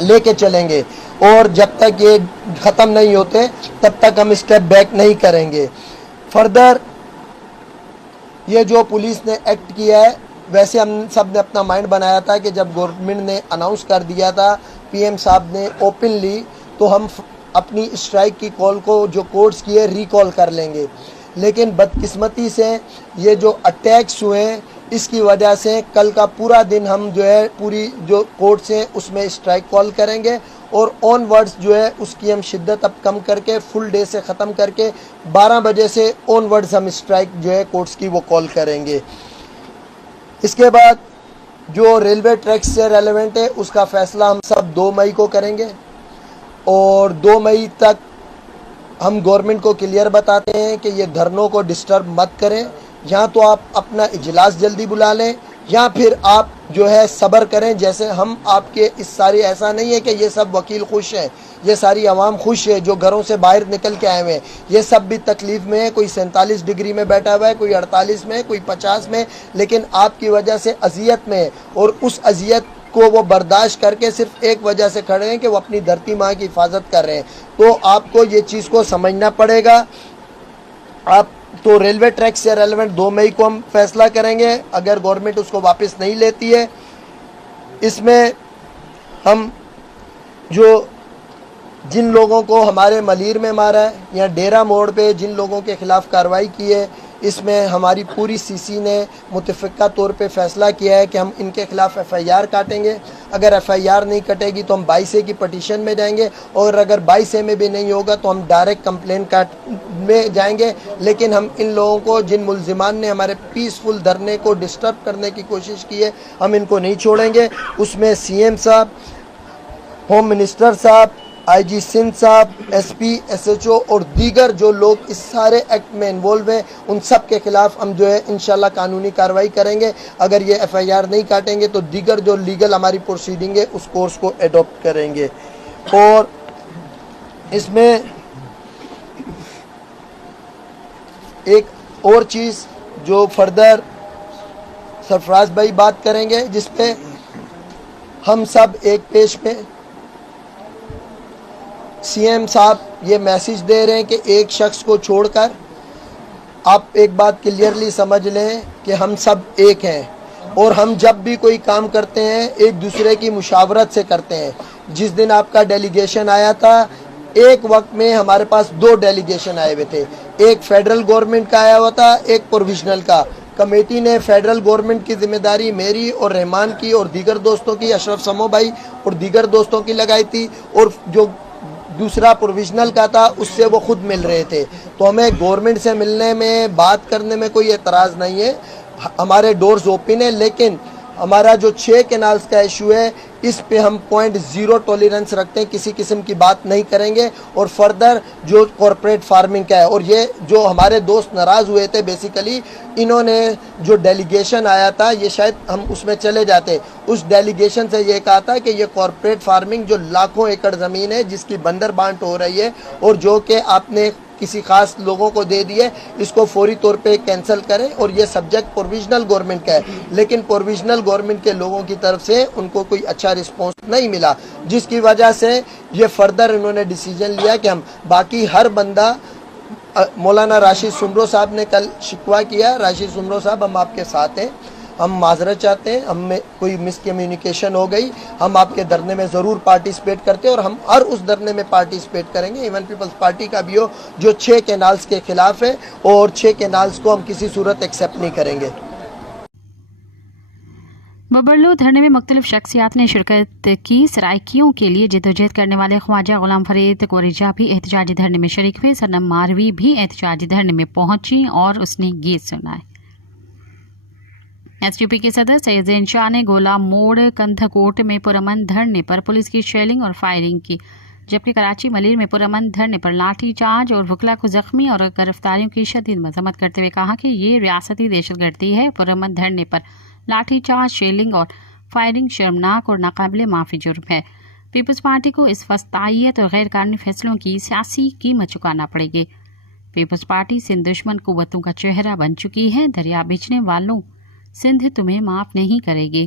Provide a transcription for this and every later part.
لے کے چلیں گے اور جب تک یہ ختم نہیں ہوتے تب تک ہم اسٹیپ بیک نہیں کریں گے. فردر یہ جو پولیس نے ایکٹ کیا ہے، ویسے ہم سب نے اپنا مائنڈ بنایا تھا کہ جب گورنمنٹ نے اناؤنس کر دیا تھا پی ایم صاحب نے اوپنلی، تو ہم اپنی اسٹرائک کی کال کو جو کورٹس کی ہے ریکال کر لیں گے. لیکن بدقسمتی سے یہ جو اٹیکس ہوئے ہیں اس کی وجہ سے کل کا پورا دن ہم جو ہے پوری جو کورٹس ہیں اس میں اسٹرائک کال کریں گے، اور آن ورڈز جو ہے اس کی ہم شدت اب کم کر کے فل ڈے سے ختم کر کے 12 بجے سے آن ورڈز ہم اسٹرائک جو ہے کورٹس کی وہ کال کریں گے. اس کے بعد جو ریلوے ٹریکس سے ریلیونٹ ہے اس کا فیصلہ ہم سب 2 مئی کو کریں گے، اور 2 مئی تک ہم گورنمنٹ کو کلیئر بتاتے ہیں کہ یہ دھرنوں کو ڈسٹرب مت کریں. یا تو آپ اپنا اجلاس جلدی بلا لیں یا پھر آپ جو ہے صبر کریں. جیسے ہم آپ کے اس ساری، ایسا نہیں ہے کہ یہ سب وکیل خوش ہیں، یہ ساری عوام خوش ہے جو گھروں سے باہر نکل کے آئے ہوئے ہیں. یہ سب بھی تکلیف میں ہے، کوئی 47 ڈگری میں بیٹھا ہوا ہے، کوئی 48 میں، کوئی 50 میں، لیکن آپ کی وجہ سے اذیت میں ہے، اور اس اذیت کو وہ برداشت کر کے صرف ایک وجہ سے کھڑے ہیں کہ وہ اپنی دھرتی ماں کی حفاظت کر رہے ہیں. تو آپ کو یہ چیز کو سمجھنا پڑے گا. آپ تو ریلوے ٹریک سے ریلیونٹ 2 مئی کو ہم فیصلہ کریں گے اگر گورنمنٹ اس کو واپس نہیں لیتی ہے. اس میں ہم جو جن لوگوں کو ہمارے ملیر میں مارا ہے یا ڈیرا موڑ پہ جن لوگوں کے خلاف کارروائی کی ہے، اس میں ہماری پوری سی سی نے متفقہ طور پہ فیصلہ کیا ہے کہ ہم ان کے خلاف ایف آئی آر کاٹیں گے. اگر ایف آئی آر نہیں کٹے گی تو ہم 22A کی پٹیشن میں جائیں گے، اور اگر 22A میں بھی نہیں ہوگا تو ہم ڈائریکٹ کمپلین میں جائیں گے. لیکن ہم ان لوگوں کو، جن ملزمان نے ہمارے پیسفل دھرنے کو ڈسٹرب کرنے کی کوشش کی ہے، ہم ان کو نہیں چھوڑیں گے. اس میں سی ایم صاحب، ہوم منسٹر صاحب، آئی جی سندھ صاحب، S P, S H O اور دیگر جو لوگ اس سارے ایکٹ میں انوالو ہیں، ان سب کے خلاف ہم جو ہے انشاءاللہ قانونی کارروائی کریں گے. اگر یہ ایف آئی آر نہیں کاٹیں گے تو دیگر جو لیگل ہماری پروسیڈنگ ہے اس کورس کو ایڈاپٹ کریں گے. اور اس میں ایک اور چیز جو فردر سرفراز بھائی بات کریں گے، جس پہ ہم سب ایک پیج پہ سی ایم صاحب یہ میسیج دے رہے ہیں کہ ایک شخص کو چھوڑ کر آپ ایک بات کلیئرلی سمجھ لیں کہ ہم سب ایک ہیں، اور ہم جب بھی کوئی کام کرتے ہیں ایک دوسرے کی مشاورت سے کرتے ہیں. جس دن آپ کا ڈیلیگیشن آیا تھا، ایک وقت میں ہمارے پاس 2 ڈیلیگیشن آئے ہوئے تھے، ایک فیڈرل گورنمنٹ کا آیا ہوا تھا، ایک پروویژنل کا. کمیٹی نے فیڈرل گورنمنٹ کی ذمہ داری میری اور رحمان کی اور دیگر دوستوں کی، اشرف سمو بھائی اور دیگر دوستوں کی لگائی تھی، اور جو دوسرا پروویژنل کا تھا اس سے وہ خود مل رہے تھے. تو ہمیں گورنمنٹ سے ملنے میں، بات کرنے میں کوئی اعتراض نہیں ہے، ہمارے ڈورز اوپن ہیں. لیکن ہمارا جو 6 کینالز کا ایشو ہے اس پہ ہم 0.0 ٹالرنس رکھتے ہیں، کسی قسم کی بات نہیں کریں گے. اور فردر جو کارپوریٹ فارمنگ کا ہے، اور یہ جو ہمارے دوست ناراض ہوئے تھے بیسیکلی، انہوں نے جو ڈیلیگیشن آیا تھا، یہ شاید ہم اس میں چلے جاتے، اس ڈیلیگیشن سے یہ کہا تھا کہ یہ کارپوریٹ فارمنگ جو لاکھوں ایکڑ زمین ہے جس کی بندر بانٹ ہو رہی ہے اور جو کہ آپ نے کسی خاص لوگوں کو دے دیے، اس کو فوری طور پہ کینسل کریں. اور یہ سبجیکٹ پروویژنل گورنمنٹ کا ہے، لیکن پروویژنل گورنمنٹ کے لوگوں کی طرف سے ان کو کوئی اچھا رسپانس نہیں ملا، جس کی وجہ سے یہ فردر انہوں نے ڈیسیجن لیا کہ ہم باقی ہر بندہ، مولانا راشد سمرو صاحب نے کل شکوہ کیا. راشد سمرو صاحب، ہم آپ کے ساتھ ہیں، ہم معذرت چاہتے ہیں، ہم میں کوئی مس کمیونیکیشن ہو گئی. ہم آپ کے دھرنے میں ضرور پارٹیسپیٹ کرتے ہیں، اور ہم ہر اس دھرنے میں پارٹیسپیٹ کریں گے، ایون پیپلز پارٹی کا بھی ہو، جو 6 کینالز کے خلاف ہے، اور 6 کینالز کو ہم کسی صورت ایکسیپٹ نہیں کریں گے. ببرلو دھرنے میں مختلف شخصیات نے شرکت کی. سرائکیوں کے لیے جدوجہد کرنے والے خواجہ غلام فرید کوریجا بھی احتجاجی دھرنے میں شریک ہوئے. سنم ماروی بھی احتجاجی دھرنے میں پہنچی اور اس نے گیت سنائے. ایس ڈی پی کے صدر سید زین شاہ نے گولا موڑ کندھکوٹ میں پرامن دھرنے پر پولیس کی شیلنگ اور فائرنگ کی، جبکہ کراچی ملیر میں پرامن دھرنے پر لاٹھی چارج اور وکلا کو زخمی اور گرفتاریوں کی شدید مذمت کرتے ہوئے کہا کہ یہ ریاستی دہشت گردی ہے. پرامن دھرنے پر لاٹھی چارج، شیلنگ اور فائرنگ شرمناک اور ناقابل معافی جرم ہے. پیپلز پارٹی کو اس وسطائیت اور غیر قانونی فیصلوں کی سیاسی قیمت چکانا پڑے گی. پیپلز پارٹی سندھ دشمن قوتوں کا چہرہ بن چکی ہے. دریا بیچنے والوں، سندھ تمہیں معاف نہیں کرے گی.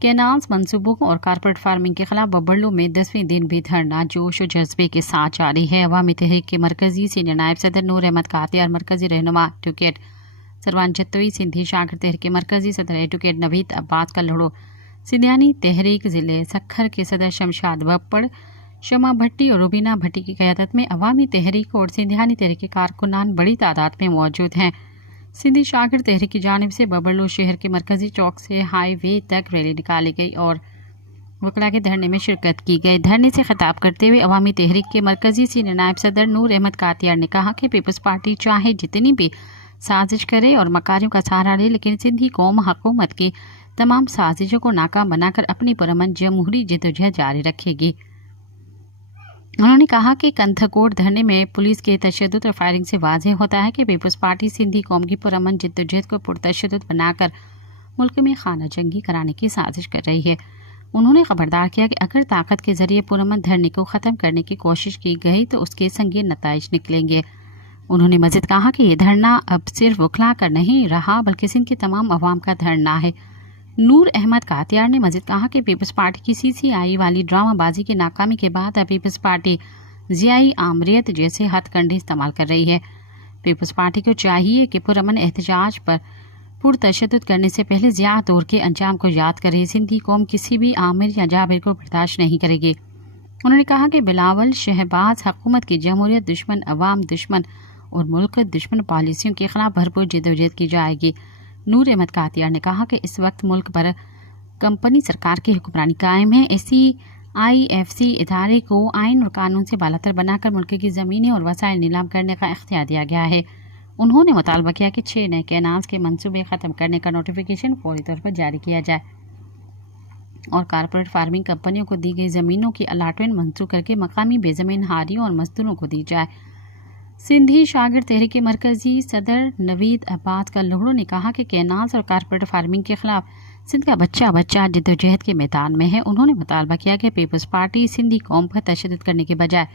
کینالز منصوبوں اور کارپوریٹ فارمنگ کے خلاف ببرلو میں 10ویں دن بھی دھرنا جوش و جذبے کے ساتھ جاری ہے۔ عوامی تحریک کے مرکزی سینئر نائب صدر نور احمد کاتیار، مرکزی رہنما ایڈوکیٹ سروان جتوئی، سندھی شاگرد تحریک کے مرکزی صدر ایڈوکیٹ نوید عباس کلہڑو، سندھیانی تحریک ضلع سکھر کے صدر شمشاد بپڑ، شمع بھٹی اور روبینہ بھٹی کی قیادت میں عوامی تحریک اور سندھیانی تحریک کے کارکنان بڑی تعداد میں موجود ہیں۔ سندھی شاگرد تحریک کی جانب سے ببرلو شہر کے مرکزی چوک سے ہائی وے تک ریلی نکالی گئی اور وکلاء کے دھرنے میں شرکت کی گئی۔ دھرنے سے خطاب کرتے ہوئے عوامی تحریک کے مرکزی سینئر نائب صدر نور احمد کاتیار نے کہا کہ پیپلز پارٹی چاہے جتنی بھی سازش کرے اور مکاریوں کا سہارا لے، لیکن سندھی قوم حکومت کی تمام سازشوں کو ناکام بنا کر اپنی پرامن جمہوری جدوجہد جاری رکھے گی۔ انہوں نے کہا کہ کنتھکوٹ دھرنے میں پولیس کے تشدد اور فائرنگ سے واضح ہوتا ہے کہ پیپلز پارٹی سندھی قوم کی پرامن جدوجہد کو پرتشدد بنا کر ملک میں خانہ جنگی کرانے کی سازش کر رہی ہے۔ انہوں نے خبردار کیا کہ اگر طاقت کے ذریعے پرامن دھرنے کو ختم کرنے کی کوشش کی گئی تو اس کے سنگین نتائج نکلیں گے۔ انہوں نے مزید کہا کہ یہ دھرنا اب صرف وکلاء کا نہیں رہا بلکہ سندھ کے تمام عوام کا دھرنا ہے۔ نور احمد کاتیار نے مزید کہا کہ پیپلز پارٹی کی CCI والی ڈرامہ بازی کی ناکامی کے بعد اب پیپلز پارٹی ضیائی آمریت جیسے ہتھ کنڈے استعمال کر رہی ہے۔ پیپلز پارٹی کو چاہیے کہ پرامن احتجاج پر پرتشدد کرنے سے پہلے ضیاء دور کے انجام کو یاد کرے۔ سندھی قوم کسی بھی آمر یا جابر کو برداشت نہیں کرے گی۔ انہوں نے کہا کہ بلاول شہباز حکومت کی جمہوریت دشمن، عوام دشمن اور ملک دشمن پالیسیوں کے خلاف بھرپور جدوجہد کی جائے گی۔ نور احمد کاتیار نے کہا کہ اس وقت ملک پر کمپنی سرکار کی حکمرانی قائم ہے۔ SCIFC ادارے کو آئین اور قانون سے بالاتر بنا کر ملک کی زمینیں اور وسائل نیلام کرنے کا اختیار دیا گیا ہے۔ انہوں نے مطالبہ کیا کہ 6 نئے کینالز کے منصوبے ختم کرنے کا نوٹیفیکیشن فوری طور پر جاری کیا جائے اور کارپوریٹ فارمنگ کمپنیوں کو دی گئی زمینوں کی الاٹمنٹ منسوخ کر کے مقامی بے زمین ہاریوں اور مزدوروں کو دی جائے۔ سندھی شاگرد تحریک کے مرکزی صدر نوید عباس کلہڑو نے کہا کہ کینالز اور کارپوریٹ فارمنگ کے خلاف سندھ کا بچہ جدوجہد کے میدان میں ہے۔ انہوں نے مطالبہ کیا کہ پیپلز پارٹی سندھی قوم پر تشدد کرنے کے بجائے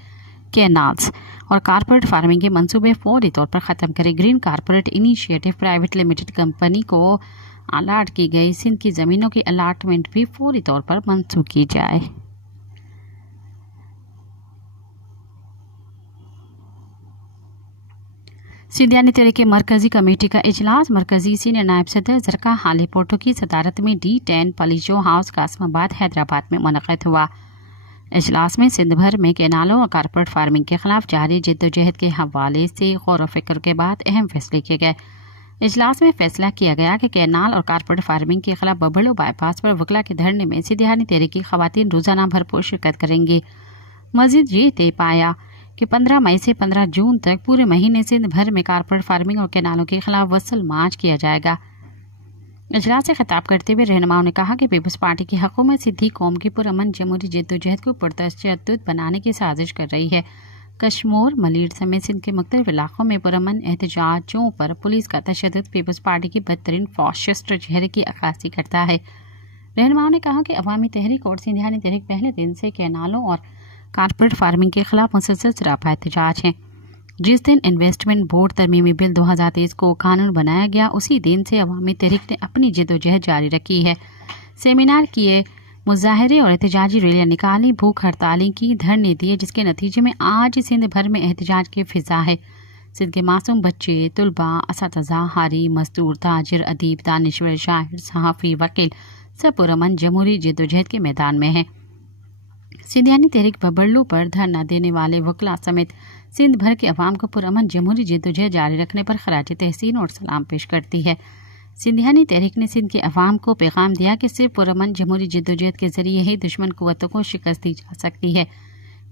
کینالز اور کارپوریٹ فارمنگ کے منصوبے فوری طور پر ختم کرے۔ Green corporate initiative private limited company کو الاٹ کی گئی سندھ کی زمینوں کی الاٹمنٹ بھی فوری طور پر منسوخ کی جائے۔ سندھیانی تحریک مرکزی کمیٹی کا اجلاس مرکزی سینئر نائب صدر زرکا حالی پورٹو کی صدارت میں D10 پلیجو ہاؤس قاسم آباد حیدرآباد میں منعقد ہوا۔ اجلاس میں سندھ بھر میں کینالوں اور کارپوریٹ فارمنگ کے خلاف جاری جدوجہد کے حوالے سے غور و فکر کے بعد اہم فیصلے کیے گئے۔ اجلاس میں فیصلہ کیا گیا کہ کینال اور کارپوریٹ فارمنگ کے خلاف ببرلو بائی پاس پر وکلاء کے دھرنے میں سندھیانی تحریک کی خواتین روزانہ بھرپور شرکت کریں گی۔ مزید یہ طے پایا کہ 15 مئی سے 15 جون تک پورے مہینے سندھ بھر میں کارپوریٹ فارمنگ اور کینالوں کے خلاف وصل مارچ کیا جائے گا۔ اجلاس سے خطاب کرتے ہوئے رہنماؤں نے کہا کہ پیپلز پارٹی کی حکومت سندھی قوم کی پرامن جمہوری جدوجہد کو پرتشدد بنانے کی سازش کر رہی ہے۔ کشمور، ملیر سمیت سندھ کے مختلف علاقوں میں پرامن احتجاجوں پر پولیس کا تشدد پیپلز پارٹی کی بدترین فاشسٹ چہرے کی عکاسی کرتا ہے۔ رہنماؤں نے کہا کہ عوامی تحریک اور سندھیانی تحریک پہلے دن سے کینالوں اور کارپوریٹ فارمنگ کے خلاف مسلسل سراپا احتجاج ہیں۔ جس دن انویسٹمنٹ بورڈ ترمیمی بل 2023 کو قانون بنایا گیا اسی دن سے عوامی تحریک نے اپنی جدوجہد جاری رکھی ہے۔ سیمینار کیے، مظاہرے اور احتجاجی ریلیاں نکالی، بھوک ہڑتالیں کی، دھرنے دیے، جس کے نتیجے میں آج سندھ بھر میں احتجاج کی فضا ہے۔ سندھ کے معصوم بچے، طلباء، اساتذہ، حاری، مزدور، تاجر، ادیب، دانشور، شاعر، صحافی، وکیل سب پرامن جمہوری جدوجہد کے میدان میں ہیں۔ سندھیانی تحریک ببرلو پر دھرنا دینے والے وکلاء سمیت سندھ بھر کے عوام کو پرامن جمہوری جدوجہد جاری رکھنے پر خراج تحسین اور سلام پیش کرتی ہے۔ سندھیانی تحریک نے سندھ کے عوام کو پیغام دیا کہ صرف پرامن جمہوری جدوجہد کے ذریعے ہی دشمن قوتوں کو شکست دی جا سکتی ہے۔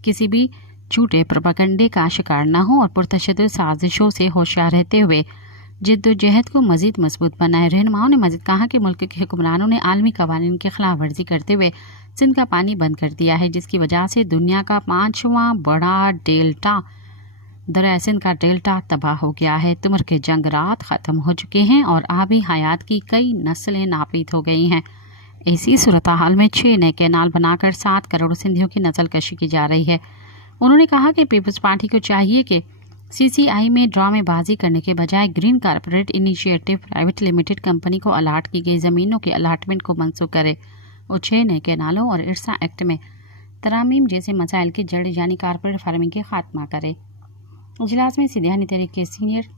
کسی بھی جھوٹے پروپیگنڈے کا شکار نہ ہو اور پرتشدد سازشوں سے ہوشیار رہتے ہوئے جدوجہد کو مزید مضبوط بنائے۔ رہنماؤں نے مزید کہا کہ ملک کے حکمرانوں نے عالمی قوانین کی خلاف ورزی کرتے ہوئے سندھ کا پانی بند کر دیا ہے، جس کی وجہ سے دنیا کا 5واں بڑا ڈیلٹا دریائے سندھ کا ڈیلٹا تباہ ہو گیا ہے۔ تمر کے جنگلات ختم ہو چکے ہیں اور آبی حیات کی کئی نسلیں ناپید ہو گئی ہیں۔ ایسی صورتحال میں 6 نئے کینال بنا کر 7 کروڑ سندھیوں کی نسل کشی کی جا رہی ہے۔ انہوں نے کہا کہ پیپلز پارٹی کو چاہیے کہ CCI میں ڈرامے بازی کرنے کے بجائے green corporate initiative private limited company کو الاٹ کی گئی زمینوں کی الاٹمنٹ کو منسوخ کرے اور 6 نئے کینالوں اور ارسا ایکٹ میں ترامیم جیسے مسائل کے جڑ یعنی کارپوریٹ فارمنگ کے خاتمہ کرے۔ اجلاس میں سیدھیانی تحریک کے سینئر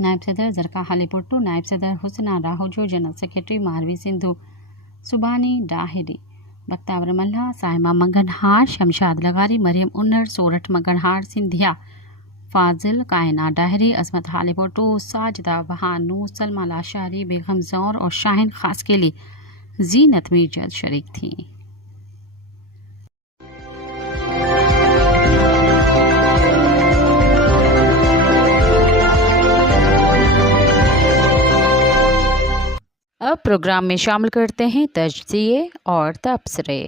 نائب صدر زرکا حالی پٹو، نائب صدر حسنہ راہوجو، جنرل سیکرٹری ماروی سندھو، سبحانی ڈاہری، بختیار ملہ، سائمہ منگنہار، شمشاد لغاری، مریم انر، سورٹھ منگنہار، سندھیا فاضل، کائنات ڈاہری، عظمت حالی پٹو، ساجدہ بہانو، سلمہ لاشاری، بیگم زور اور شاہین خاص کے لیے زینت میرجد شریک تھیں۔ اب پروگرام میں شامل کرتے ہیں تجزیے اور تبصرے۔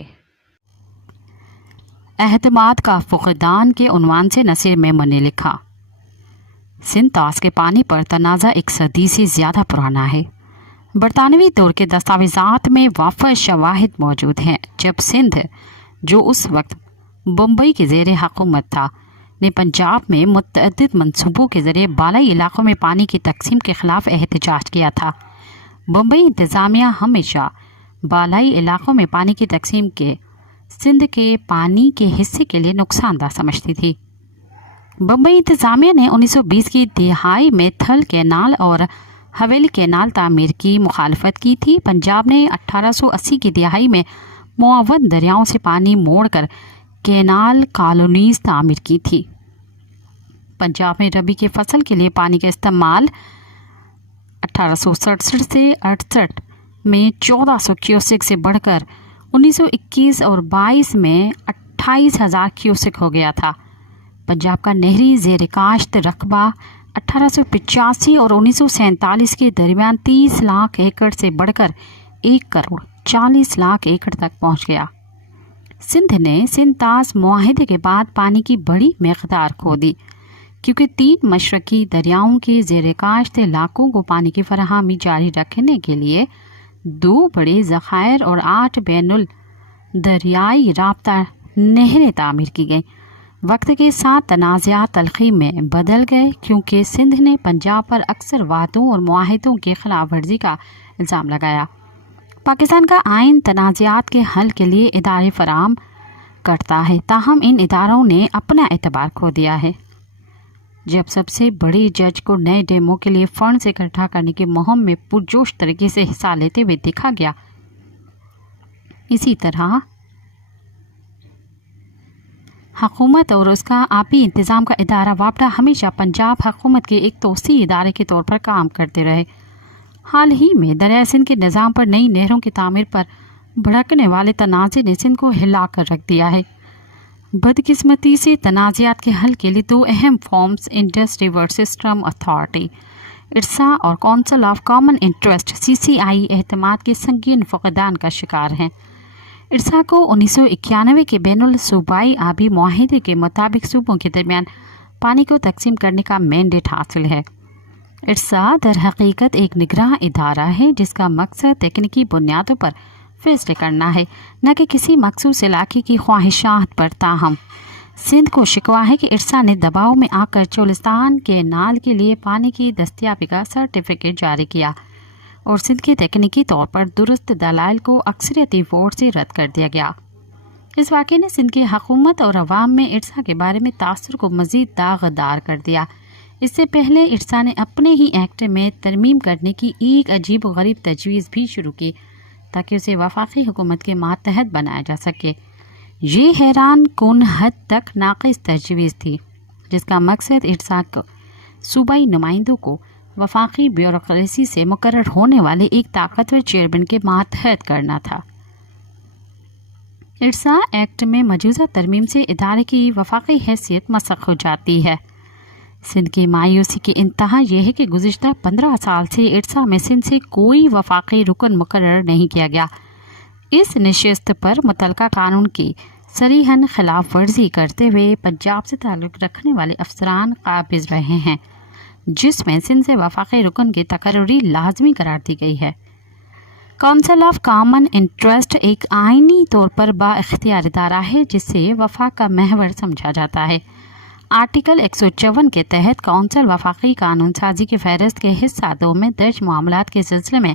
اعتماد کا فقدان کے عنوان سے نصیر میمن نے لکھا، سندھ طاس کے پانی پر تنازع 1 صدی سے زیادہ پرانا ہے۔ برطانوی دور کے دستاویزات میں وافر شواہد موجود ہیں جب سندھ، جو اس وقت بمبئی کے زیر حکومت تھا، نے پنجاب میں متعدد منصوبوں کے ذریعے بالائی علاقوں میں پانی کی تقسیم کے خلاف احتجاج کیا تھا۔ بمبئی انتظامیہ ہمیشہ بالائی علاقوں میں پانی کی تقسیم کے سندھ کے پانی کے حصے کے لیے نقصان دہ سمجھتی تھی۔ بمبئی انتظامیہ نے 1920 کی دہائی میں تھل کینال اور حویلی کینال تعمیر کی مخالفت کی تھی۔ پنجاب نے 1880 کی دہائی میں معاون دریاؤں سے پانی موڑ کر کینال کالونیز تعمیر کی تھی۔ پنجاب میں ربی کے فصل کے لیے پانی کا استعمال 1867 سے 68 میں 1400 کیوسک سے بڑھ کر 1921 اور 22 میں 28,000 کیوسک ہو گیا تھا۔ پنجاب کا نہری زیر کاشت رقبہ 1885 اور 1947 کے درمیان 30 لاکھ ایکڑ سے بڑھ کر 1 کروڑ 40 لاکھ ایکڑ تک پہنچ گیا۔ سندھ نے سندھ طاس معاہدے کے بعد پانی کی بڑی مقدار کھو دی، کیونکہ 3 مشرقی دریاؤں کے زیر کاشت علاقوں کو پانی کی فراہمی جاری رکھنے کے لیے 2 بڑے ذخائر اور 8 بین الدریائی رابطہ نہریں تعمیر کی گئیں۔ وقت کے ساتھ تنازعات تلخی میں بدل گئے، کیونکہ سندھ نے پنجاب پر اکثر وعدوں اور معاہدوں کی خلاف ورزی کا الزام لگایا۔ پاکستان کا آئین تنازعات کے حل کے لیے ادارے فراہم کرتا ہے، تاہم ان اداروں نے اپنا اعتبار کھو دیا ہے۔ جب سب سے بڑے جج کو نئے ڈیموں کے لیے فنڈز اکٹھا کرنے کی مہم میں پرجوش طریقے سے حصہ لیتے ہوئے دیکھا گیا، اسی طرح حکومت اور اس کا آبی انتظام کا ادارہ وابڈا ہمیشہ پنجاب حکومت کے ایک توسیعی ادارے کے طور پر کام کرتے رہے۔ حال ہی میں دریائے سندھ کے نظام پر نئی نہروں کی تعمیر پر بھڑکنے والے تنازع نے سندھ کو ہلا کر رکھ دیا ہے۔ بدقسمتی سے تنازعات کے حل کے لیے 2 اہم forums Indus river system authority IRSA اور council of common interest CCI اعتماد کے سنگین فقدان کا شکار ہیں۔ ارسا کو 1991 کے بین الصوبائی آبی معاہدے کے مطابق صوبوں کے درمیان پانی کو تقسیم کرنے کا مینڈیٹ حاصل ہے۔ ارسا در حقیقت ایک نگراں ادارہ ہے جس کا مقصد تکنیکی بنیادوں پر فیصلے کرنا ہے، نہ کہ کسی مخصوص علاقے کی خواہشات پر۔ تاہم سندھ کو شکوہ ہے کہ ارسا نے دباؤ میں آ کر چولستان کینال کے لیے پانی کی دستیابی کا سرٹیفکیٹ جاری کیا اور سندھ کے تکنیکی طور پر درست دلائل کو اکثریتی ووٹ سے رد کر دیا گیا۔ اس واقعے نے سندھ کی حکومت اور عوام میں ارسا کے بارے میں تاثر کو مزید داغدار کر دیا۔ اس سے پہلے ارسا نے اپنے ہی ایکٹ میں ترمیم کرنے کی ایک عجیب و غریب تجویز بھی شروع کی تاکہ اسے وفاقی حکومت کے ماتحت بنایا جا سکے۔ یہ حیران کن حد تک ناقص تجویز تھی، جس کا مقصد ارسا کو صوبائی نمائندوں کو وفاقی بیوروکریسی سے مقرر ہونے والے ایک طاقتور چیئرمین کے ماتحت کرنا تھا۔ ارسا ایکٹ میں مجوزہ ترمیم سے ادارے کی وفاقی حیثیت مسخ ہو جاتی ہے۔ سندھ کی مایوسی کی انتہا یہ ہے کہ گزشتہ 15 سال سے ارسا میں سندھ سے کوئی وفاقی رکن مقرر نہیں کیا گیا۔ اس نشست پر متعلقہ قانون کی صریحاً خلاف ورزی کرتے ہوئے پنجاب سے تعلق رکھنے والے افسران قابض رہے ہیں، جس میں سندھ سے وفاقی رکن کی تقرری لازمی قرار دی گئی ہے۔ کونسل آف کامن انٹرسٹ ایک آئینی طور پر با اختیار ادارہ ہے جسے وفاق کا محور سمجھا جاتا ہے۔ آرٹیکل 154 کے تحت کونسل وفاقی قانون سازی کی فہرست کے حصہ 2 میں درج معاملات کے سلسلے میں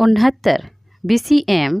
69 BCM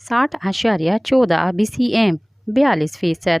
60.14 BCM 42%,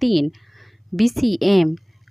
3 BCM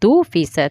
2%।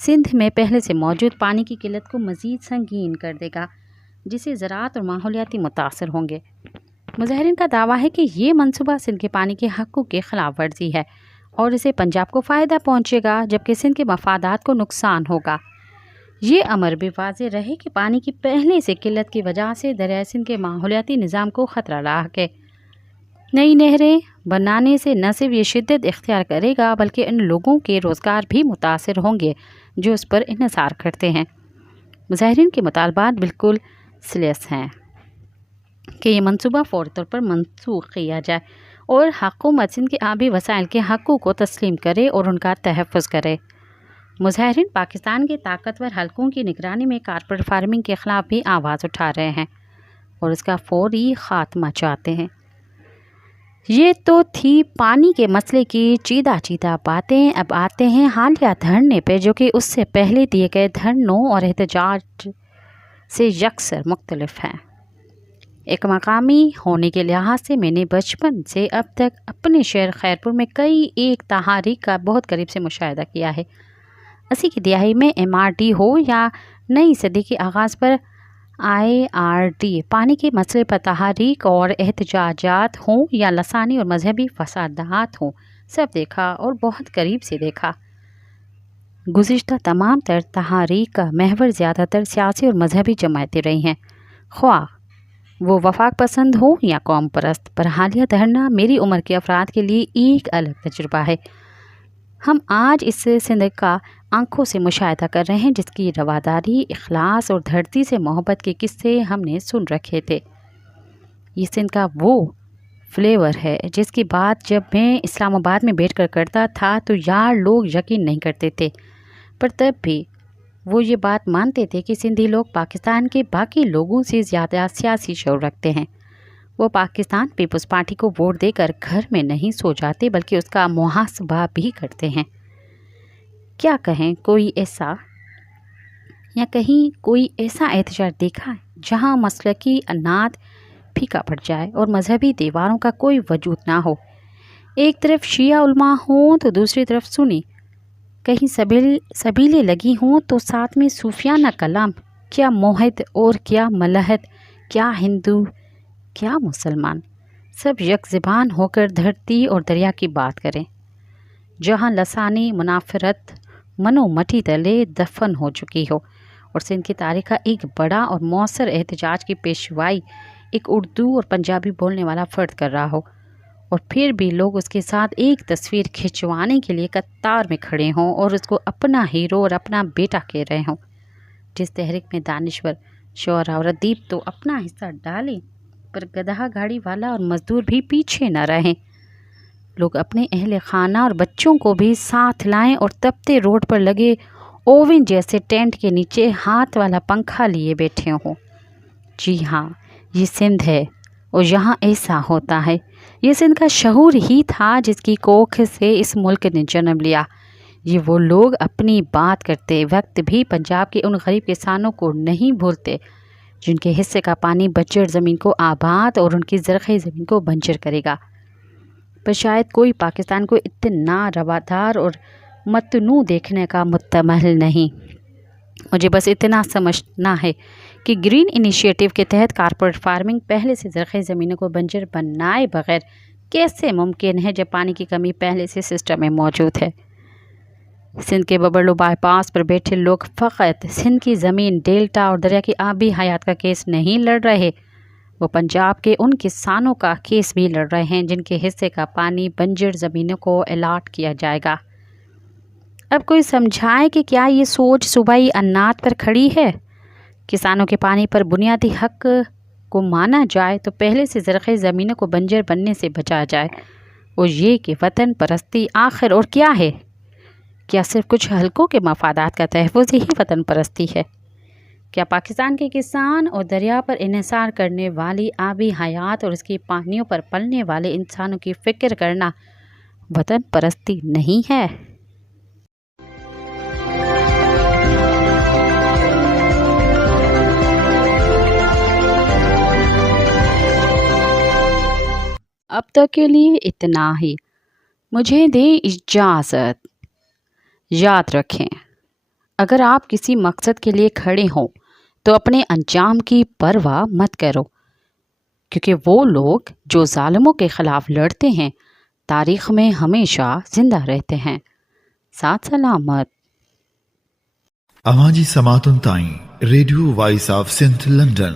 سندھ میں پہلے سے موجود پانی کی قلت کو مزید سنگین کر دے گا، جسے زراعت اور ماحولیاتی متاثر ہوں گے۔ مظاہرین کا دعویٰ ہے کہ یہ منصوبہ سندھ کے پانی کے حقوق کی خلاف ورزی ہے اور اسے پنجاب کو فائدہ پہنچے گا جبکہ سندھ کے مفادات کو نقصان ہوگا۔ یہ امر بھی واضح رہے کہ پانی کی پہلے سے قلت کی وجہ سے دریائے سندھ کے ماحولیاتی نظام کو خطرہ لاحق ہے۔ نئی نہریں بنانے سے نہ صرف یہ شدت اختیار کرے گا بلکہ ان لوگوں کے روزگار بھی متاثر ہوں گے جو اس پر انحصار کرتے ہیں۔ مظاہرین کے مطالبات بالکل سلیس ہیں کہ یہ منصوبہ فوری طور پر منسوخ کیا جائے اور حکومت سندھ کے آبی وسائل کے حقوق کو تسلیم کرے اور ان کا تحفظ کرے۔ مظاہرین پاکستان کے طاقتور حلقوں کی نگرانی میں کارپوریٹ فارمنگ کے خلاف بھی آواز اٹھا رہے ہیں اور اس کا فوری خاتمہ چاہتے ہیں۔ یہ تو تھی پانی کے مسئلے کی چیدہ باتیں۔ اب آتے ہیں حالیہ دھرنے پہ، جو کہ اس سے پہلے دیے گئے دھرنوں اور احتجاج سے یکسر مختلف ہیں۔ ایک مقامی ہونے کے لحاظ سے میں نے بچپن سے اب تک اپنے شہر خیرپور میں کئی ایک تحریک کا بہت قریب سے مشاہدہ کیا ہے۔ 80 کی دہائی میں MRD ہو یا نئی صدی کے آغاز پر IRD، پانی کے مسئلے پر تحریک اور احتجاجات ہوں یا لسانی اور مذہبی فسادات ہوں، سب دیکھا اور بہت قریب سے دیکھا۔ گزشتہ تمام تر تحریک کا محور زیادہ تر سیاسی اور مذہبی جماعتیں رہی ہیں، خواہ وہ وفاق پسند ہو یا قوم پرست۔ پر حالیہ دھرنا میری عمر کے افراد کے لیے ایک الگ تجربہ ہے۔ ہم آج اس سندھ کا آنکھوں سے مشاہدہ کر رہے ہیں، جس کی رواداری، اخلاص اور دھرتی سے محبت کے قصے ہم نے سن رکھے تھے۔ یہ سندھ کا وہ فلیور ہے جس کی بات جب میں اسلام آباد میں بیٹھ کر کرتا تھا تو یار لوگ یقین نہیں کرتے تھے، پر تب بھی وہ یہ بات مانتے تھے کہ سندھی لوگ پاکستان کے باقی لوگوں سے زیادہ سیاسی شعور رکھتے ہیں۔ وہ پاکستان پیپلز پارٹی کو ووٹ دے کر گھر میں نہیں سو جاتے بلکہ اس کا محاسبہ بھی کرتے ہیں۔ کیا کہیں، کوئی ایسا احتجاج دیکھا ہے جہاں مسلکی انات پھیکا پڑ جائے اور مذہبی دیواروں کا کوئی وجود نہ ہو؟ ایک طرف شیعہ علماء ہوں تو دوسری طرف سنی، کہیں سبیلیں لگی ہوں تو ساتھ میں صوفیانہ کلام۔ کیا موحد اور کیا ملحد، کیا ہندو کیا مسلمان، سب یک زبان ہو کر دھرتی اور دریا کی بات کریں۔ جہاں لسانی منافرت منو مٹی تلے دفن ہو چکی ہو اور سندھ کی تاریخ کا ایک بڑا اور مؤثر احتجاج کی پیشوائی ایک اردو اور پنجابی بولنے والا فرد کر رہا ہو، اور پھر بھی لوگ اس کے ساتھ ایک تصویر کھنچوانے کے لیے قطار میں کھڑے ہوں اور اس کو اپنا ہیرو اور اپنا بیٹا کہہ رہے ہوں۔ جس تحریک میں دانشور، شعراء اور ادیب تو اپنا حصہ ڈالیں، پر گدھا گاڑی والا اور مزدور بھی پیچھے نہ رہیں۔ لوگ اپنے اہل خانہ اور بچوں کو بھی ساتھ لائیں اور تپتے روڈ پر لگے اوون جیسے ٹینٹ کے نیچے ہاتھ والا پنکھا لیے بیٹھے ہوں۔ جی ہاں، یہ سندھ ہے اور یہاں ایسا ہوتا ہے۔ یہ سندھ کا شعور ہی تھا جس کی کوکھ سے اس ملک نے جنم لیا۔ یہ وہ لوگ اپنی بات کرتے وقت بھی پنجاب کے ان غریب کسانوں کو نہیں بھولتے جن کے حصے کا پانی بنجر زمین کو آباد اور ان کی زرخی زمین کو بنجر کرے گا۔ پر شاید کوئی پاکستان کو اتنا روادار اور متنوع دیکھنے کا متمحل نہیں۔ مجھے بس اتنا سمجھنا ہے کہ گرین انیشیٹو کے تحت کارپوریٹ فارمنگ پہلے سے زرخی زمینوں کو بنجر بنائے بغیر کیسے ممکن ہے جب پانی کی کمی پہلے سے سسٹم میں موجود ہے۔ سندھ کے ببرلو بائی پاس پر بیٹھے لوگ فقط سندھ کی زمین، ڈیلٹا اور دریا کی آبی حیات کا کیس نہیں لڑ رہے، وہ پنجاب کے ان کسانوں کا کیس بھی لڑ رہے ہیں جن کے حصے کا پانی بنجر زمینوں کو الاٹ کیا جائے گا۔ اب کوئی سمجھائے کہ کیا یہ سوچ صوبائی انات پر کھڑی ہے؟ کسانوں کے پانی پر بنیادی حق کو مانا جائے تو پہلے سے زرخی زمینوں کو بنجر بننے سے بچا جائے، اور یہ کہ وطن پرستی آخر اور کیا ہے؟ کیا صرف کچھ حلقوں کے مفادات کا تحفظ ہی وطن پرستی ہے؟ کیا پاکستان کے کسان اور دریا پر انحصار کرنے والی آبی حیات اور اس کی پانیوں پر پلنے والے انسانوں کی فکر کرنا وطن پرستی نہیں ہے؟ اب تک کے لیے اتنا ہی، مجھے دیں اجازت۔ یاد رکھیں، اگر آپ کسی مقصد کے لیے کھڑے ہوں تو اپنے انجام کی پرواہ مت کرو، کیونکہ وہ لوگ جو ظالموں کے خلاف لڑتے ہیں تاریخ میں ہمیشہ زندہ رہتے ہیں۔ ساتھ سلامت۔ اواں جی سماعتن تائیں radio voice of Sindh London